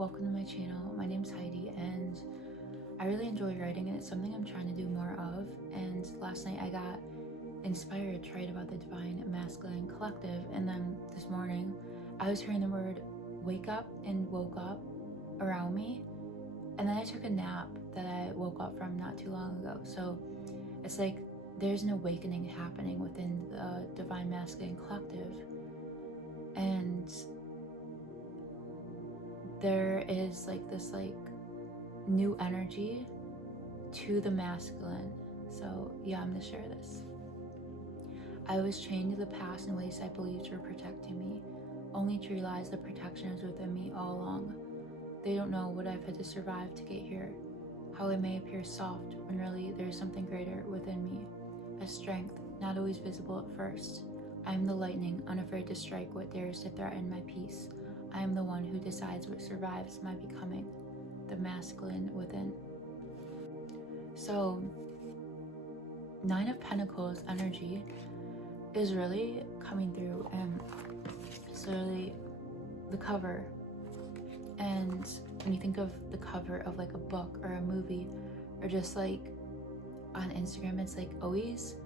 welcome to my channel. My name's Heidi and I really enjoy writing and it's something I'm trying to do more of. And last night I got inspired to write about the divine masculine collective, and then this morning I was hearing the word wake up and woke up around me, and then I took a nap that I woke up from not too long ago. So it's like there's an awakening happening within the divine masculine collective, and there is this new energy to the masculine. So yeah, I'm gonna share this. I was chained to the past in ways I believed were protecting me, only to realize the protection is within me all along. They don't know what I've had to survive to get here, how it may appear soft when really there is something greater within me, a strength not always visible at first. I am the lightning, unafraid to strike what dares to threaten my peace. I am the one who decides what survives my becoming, the masculine within. So, Nine of Pentacles energy is really coming through, and it's really the cover. And when you think of the cover of like a book or a movie, or just like on Instagram, it's like always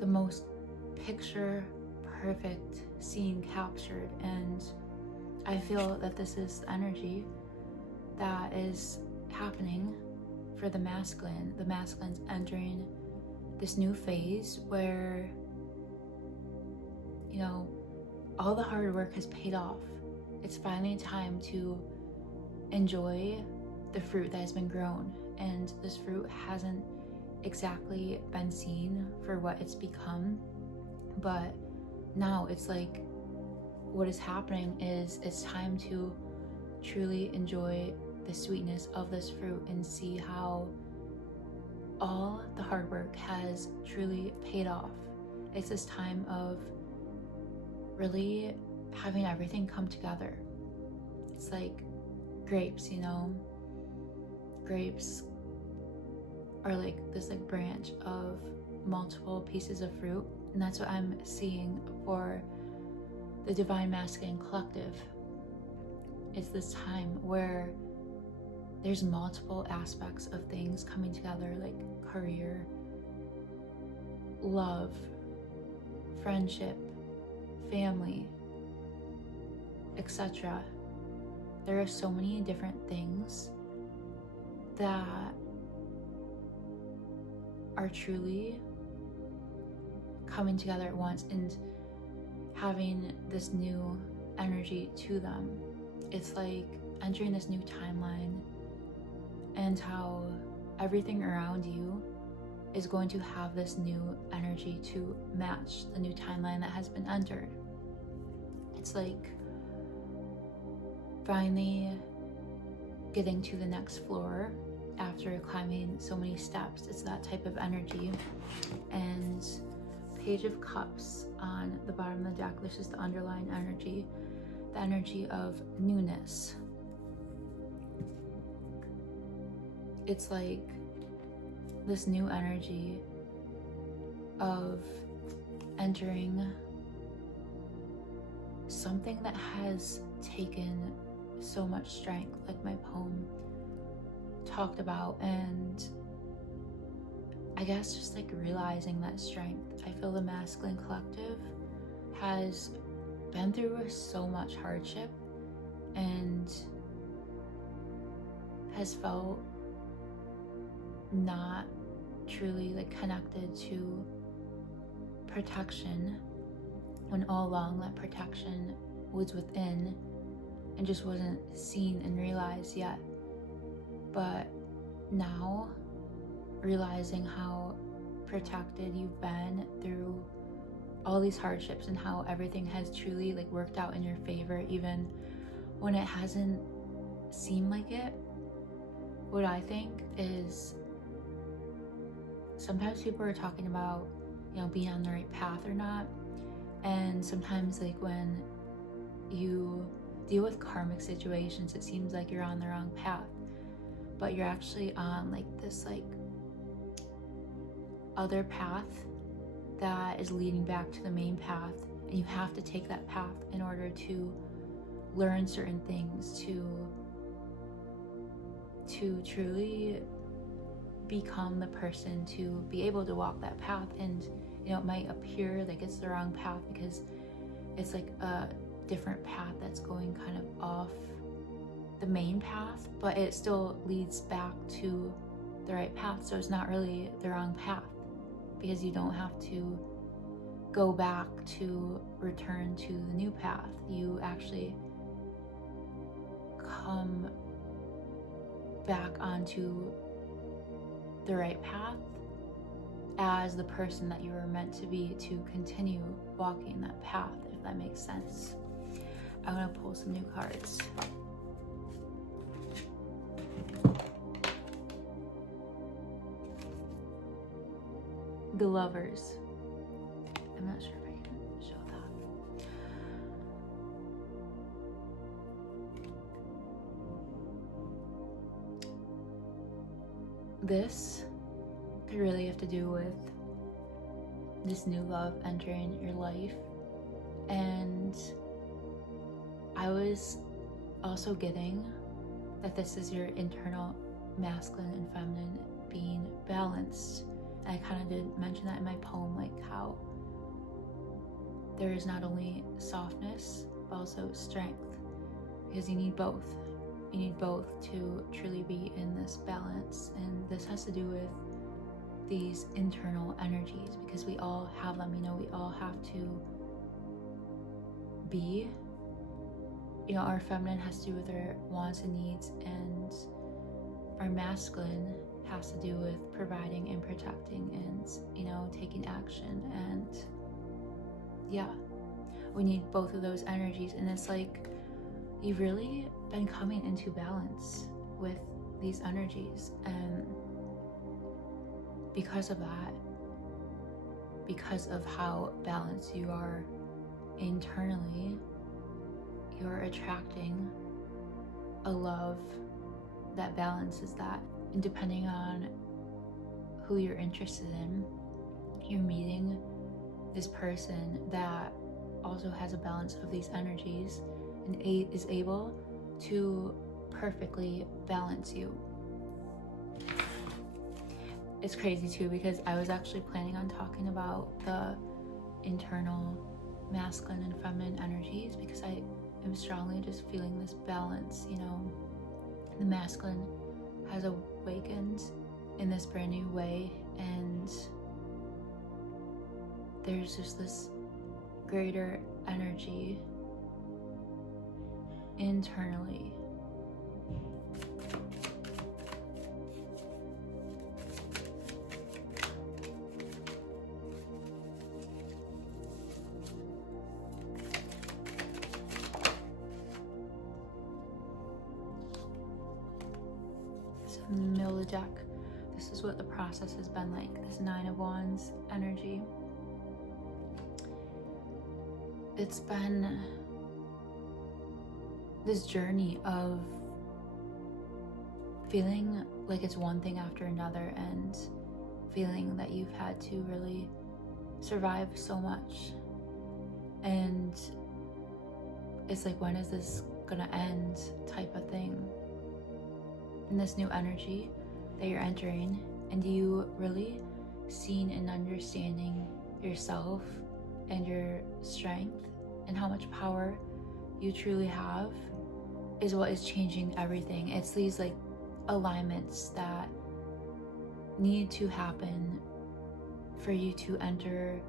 the most picture perfect scene captured. And I feel that this is the energy that is happening for the masculine. The masculine's entering this new phase where, you know, all the hard work has paid off. It's finally time to enjoy the fruit that has been grown. And this fruit hasn't exactly been seen for what it's become, but now it's like what is happening is it's time to truly enjoy the sweetness of this fruit and see how all the hard work has truly paid off. It's this time of really having everything come together. It's like grapes, you know? Grapes are like this branch of multiple pieces of fruit, and that's what I'm seeing for the divine masculine collective. It's this time where there's multiple aspects of things coming together, like career, love, friendship, family, etc. There are so many different things that are truly coming together at once and having this new energy to them. It's like entering this new timeline, and how everything around you is going to have this new energy to match the new timeline that has been entered. It's like finally getting to the next floor after climbing so many steps. It's that type of energy. And Page of Cups on the bottom of the deck, this is the underlying energy, the energy of newness. It's like this new energy of entering something that has taken so much strength, like my poem talked about, and I guess just like realizing that strength. I feel the masculine collective has been through so much hardship and has felt not truly connected to protection, when all along that protection was within and just wasn't seen and realized yet. But now realizing how protected you've been through all these hardships and how everything has truly worked out in your favor, even when it hasn't seemed like it. What I think is sometimes people are talking about, you know, being on the right path or not, and sometimes when you deal with karmic situations, it seems like you're on the wrong path, but you're actually on this other path that is leading back to the main path, and you have to take that path in order to learn certain things, to truly become the person to be able to walk that path. And it might appear like it's the wrong path because it's like a different path that's going kind of off the main path, but it still leads back to the right path. So it's not really the wrong path, because you don't have to go back to return to the new path. You actually come back onto the right path as the person that you were meant to be, to continue walking that path, if that makes sense. I'm gonna pull some new cards. The Lovers. I'm not sure if I can show that. This could really have to do with this new love entering your life. And I was also getting that this is your internal masculine and feminine being balanced. And I kind of did mention that in my poem, like how there is not only softness, but also strength, because you need both. You need both to truly be in this balance. And this has to do with these internal energies, because we all have them. We all have to be, our feminine has to do with our wants and needs, and our masculine has to do with providing and protecting and, taking action. And yeah, we need both of those energies. And it's like you've really been coming into balance with these energies, and because of that, because of how balanced you are internally, you're attracting a love that balances that. And depending on who you're interested in, you're meeting this person that also has a balance of these energies and is able to perfectly balance you. It's crazy too, because I was actually planning on talking about the internal masculine and feminine energies, because I am strongly just feeling this balance. The masculine has awakened in this brand new way, and there's just this greater energy internally. In the middle of the deck, this is what the process has been like. This 9 of Wands energy. It's been this journey of feeling like it's one thing after another, and feeling that you've had to really survive so much. And it's like, when is this gonna end type of thing. In this new energy that you're entering, and you really seeing and understanding yourself and your strength and how much power you truly have is what is changing everything. It's these like alignments that need to happen for you to enter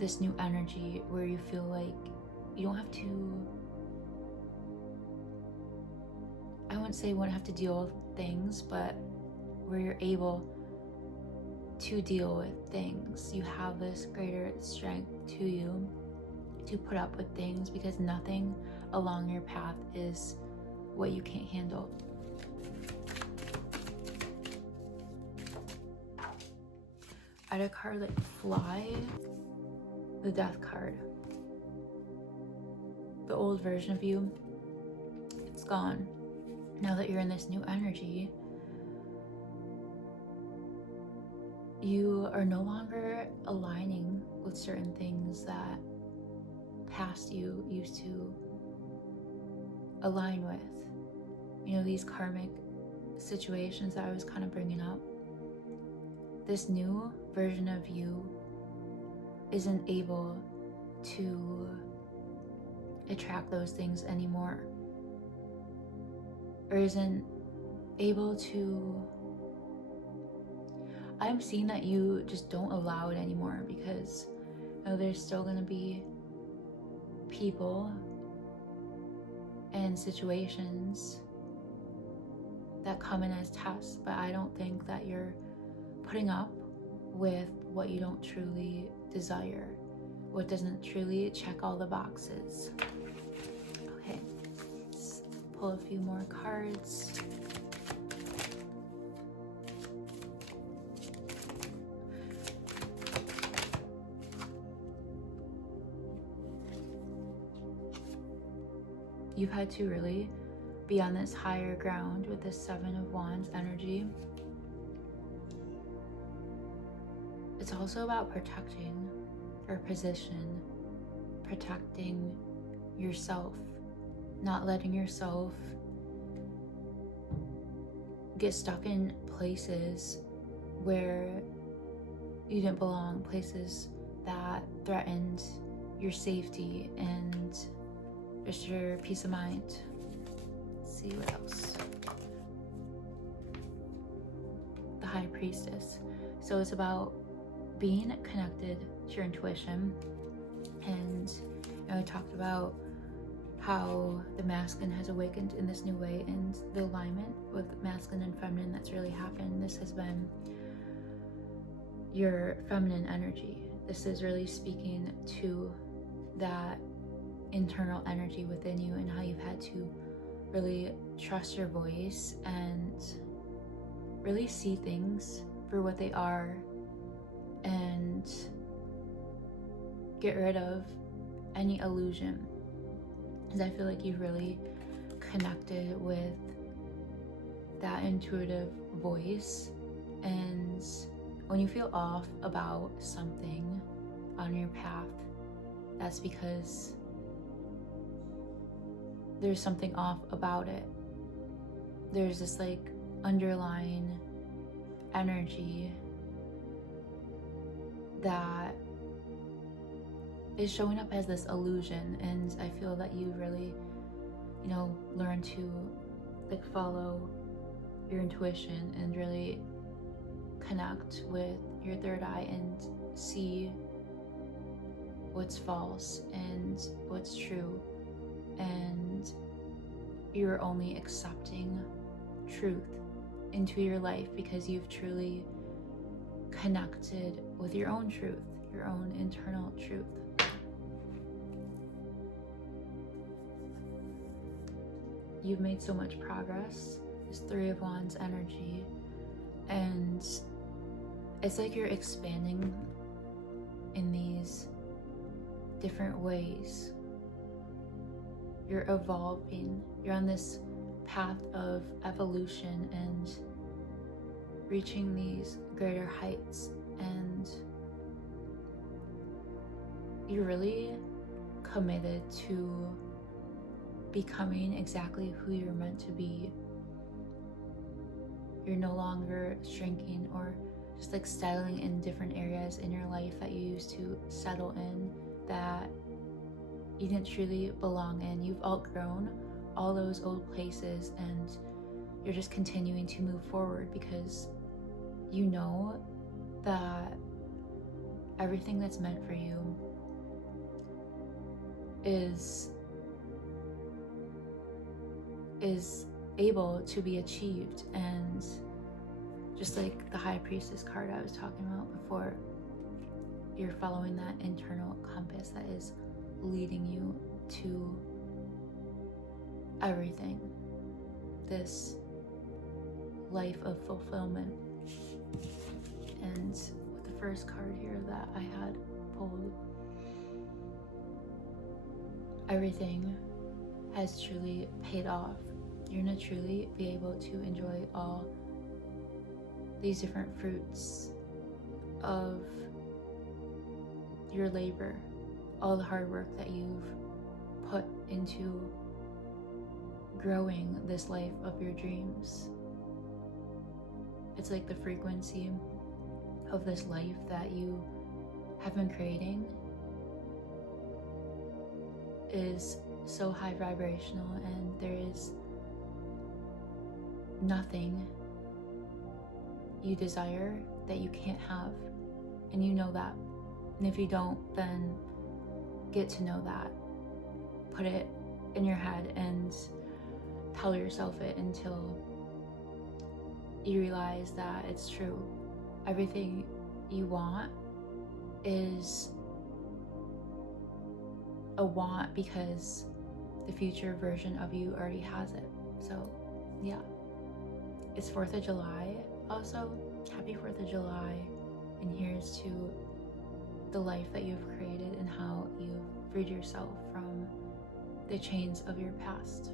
this new energy, where you feel like you don't have to, I wouldn't say you wouldn't have to deal with things, but where you're able to deal with things. You have this greater strength to you to put up with things, because nothing along your path is what you can't handle. I had a card like Fly, the Death card. The old version of you, it's gone. Now that you're in this new energy, you are no longer aligning with certain things that past you used to align with. These karmic situations that I was kind of bringing up. This new version of you isn't able to attract those things anymore, or isn't able to. I'm seeing that you just don't allow it anymore, because there's still going to be people and situations that come in as tests, but I don't think that you're putting up with what you don't truly desire, what doesn't truly check all the boxes. Okay, let's pull a few more cards. You've had to really be on this higher ground with this Seven of Wands energy. It's also about protecting your position, protecting yourself, not letting yourself get stuck in places where you didn't belong, places that threatened your safety and just your peace of mind. Let's see what else. The High Priestess. So it's about being connected to your intuition, and we talked about how the masculine has awakened in this new way, and the alignment with masculine and feminine that's really happened. This has been your feminine energy. This is really speaking to that internal energy within you, and how you've had to really trust your voice and really see things for what they are, and get rid of any illusion. Because I feel like you've really connected with that intuitive voice, and when you feel off about something on your path, that's because there's something off about it. There's this underlying energy that is showing up as this illusion, and I feel that you really learn to follow your intuition and really connect with your third eye and see what's false and what's true, and you're only accepting truth into your life because you've truly connected with your own truth, your own internal truth. You've made so much progress, this Three of Wands energy, and it's like you're expanding in these different ways. You're evolving. You're on this path of evolution and reaching these greater heights, and you're really committed to becoming exactly who you're meant to be. You're no longer shrinking or just settling in different areas in your life that you used to settle in, that you didn't truly belong in. You've outgrown all those old places, and you're just continuing to move forward because you know that everything that's meant for you is able to be achieved. And just like the High Priestess card I was talking about before, you're following that internal compass that is leading you to everything, this life of fulfillment. And with the first card here that I had pulled, everything has truly paid off. You're gonna truly be able to enjoy all these different fruits of your labor, all the hard work that you've put into growing this life of your dreams. It's like the frequency of this life that you have been creating is so high vibrational, and there is nothing you desire that you can't have, and you know that. And if you don't, then get to know that. Put it in your head and tell yourself it until you realize that it's true. Everything you want is a want because the future version of you already has it. So yeah, it's 4th of July also. Happy 4th of July, and here's to the life that you've created and how you've freed yourself from the chains of your past.